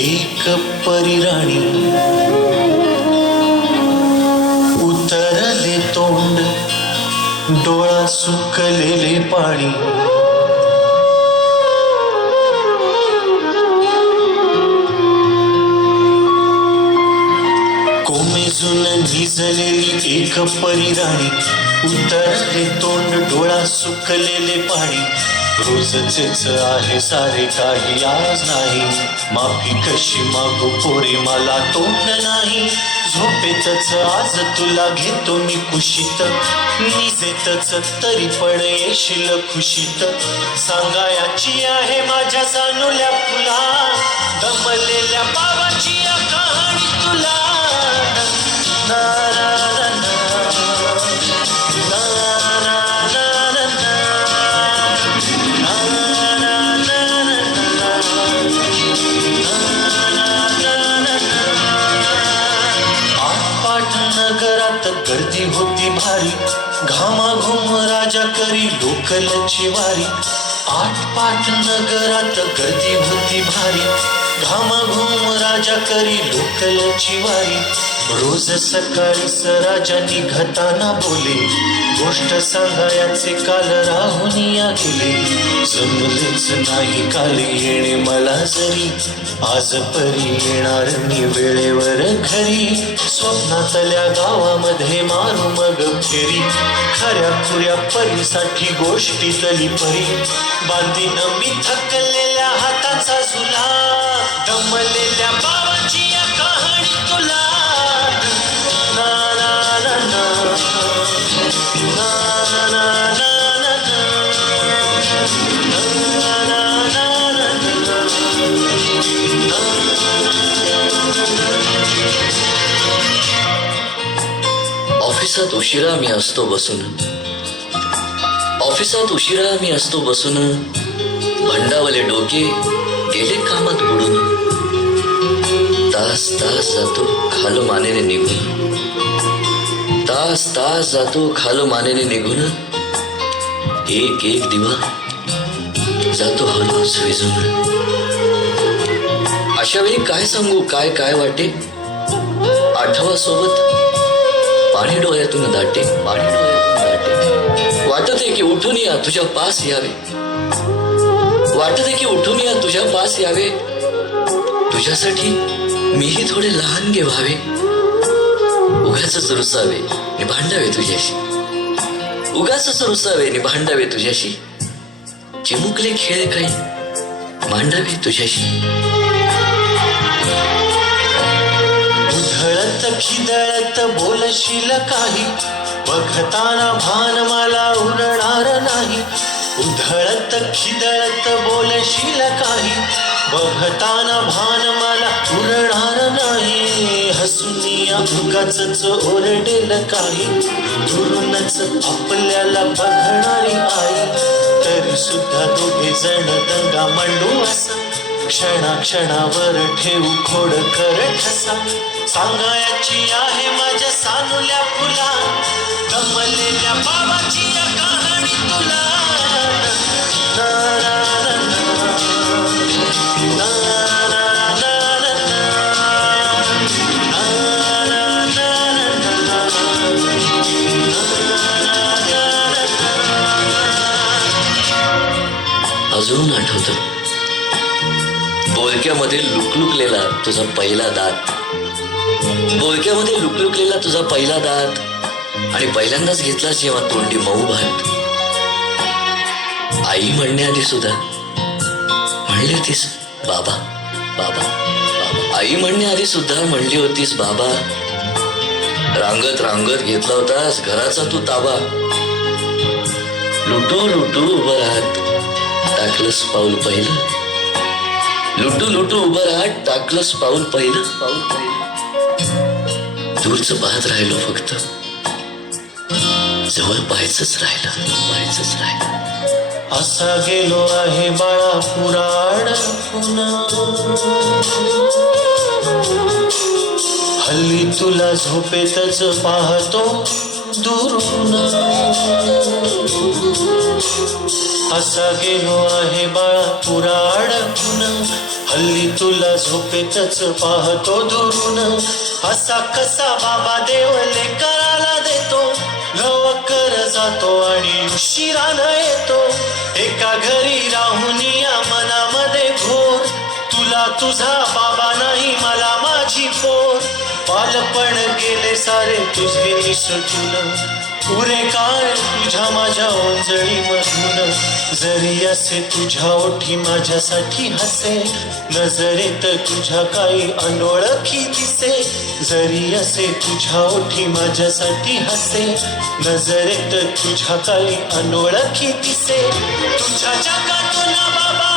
एक परिराणी उतरले तोंड डोळा सुकलेले पाणी कोमेजून भिजलेली एक परिराणी उतरले तोंड डोळा सुकलेले पाणी रोजचेच आहे सारे काही आज नाही माफी कशी मागू पोरे मला तोंड नाही झोपेतच आज तुला घेतो मी कुशीत निजेतच तरी पण येशील खुशीत सांगायची आहे माझ्या सानुल्या फुला दमलेल्या बाबाची कहाणी तुला ना ना ना ना नगरात गर्दी होती भारी घामाघूम राजा करी लोकलची वारी आटपाट नगरात गर्दी होती भारी घामाघूम राजा करी लोकलची वारी रोज सकाळी राजा निघताना बोले गोष्ट सांगायचे काल राहून या गेले जमलेच नाही काल येणे मला जरी आज परी येणार मी वेळेवर घरी स्वप्नातल्या गावामध्ये मारू मग फेरी खऱ्या खुऱ्या परीसाठी गोष्टीतली परी बांधीन मी थकलेल्या हाताचा झुला दमलेल्या बाबाची या कहाणी तुला ऑफिसात उशिरा मी असतो बसून ऑफिसात उशिरा मी असतो बसून भंडावले डोके गेले कामात बुडून तास तास जातो खालो मानेने निघून तास तास जातो खालो मानेने निघून एक एक दिवा जातो हळूच विझून अशा वेळी काय सांगू काय काय वाटे आठवा सोबत पाणी डोळ्यातून दाटे पाणी डोळ्यातून दाटे वाटते की उठून या तुझ्या पास यावे वाटते की उठून या तुझ्या पास यावे तुझ्यासाठी मीही थोडे लहान गे व्हावे उगाचच रुसावे नि भांडावे तुझ्याशी उगाचच रुसावे नि भांडावे तुझ्याशी चिमुकले खेळ काही मांडावे तुझ्याशी उधळत खिदळत बोलशील काही बघताना भान मला उरणार नाही उधळत खिदळत बोलशील काही बघताना भान मला उरणार नाही हसूनिया उगाचच ओरडेल काही दुरूनच आपल्याला बघणारी आई तरी सुद्धा दोघे जण दंगा मांडू असा क्षणाक्षणावर ठेवू खोड कर ठसा सांगायची आहे माझ्या सानुल्या फुला दमलेल्या बाबाची या कहाणी तुला ना ना ना अजून आठवतं बोलक्यामध्ये लुकलुकलेला तुझा पहिला दात बोलक्यामध्ये लुकलुकलेला तुझा पहिला दात आणि पहिल्यांदाच घेतला जेव्हा तोंडी मऊ भात आई म्हणण्याआधी सुद्धा म्हणली होतीस बाबा बाबा बाबा आई म्हणण्याआधी सुद्धा म्हणली होतीस बाबा रांगत रांगत घेतला होतास घराचा तू ताबा लुटू लुटू उभं राहत टाकलंस पाऊल पहिलं लुटू लुटू उभं राहत टाकलंस पाऊल पहिलं पाऊल पहिलं दूरच पाहत राहिलो फक्त जवळ पाहायचंच राहिलं असा गेलो आहे बाळा पुराण पुन्हा हल्ली तुला झोपेतच पाहतो दुरून असा गेलो आहे बाळा पुरा अडकून हल्ली तुला झोपेतच पाहतो दुरून असा कसा बाबा देव लेकराला देतो लवकर जातो आणि उशिरानं येतो एका घरी राहून या मनामध्ये घोर तुला तुझा बाबा नाही मला माझी पोर बालपण गेले सारे तुझे निसटून पुरे काय तुझ्या माझ्या ओंजळी मधून जरी असे तुझ्या ओठी माझ्यासाठी हसे नजरेत तुझ्या काही अनोळखी दिसे जरी असे तुझ्या ओठी माझ्यासाठी हसे नजरेत तुझ्या काही अनोळखी दिसे तुझ्या जगातून बाबा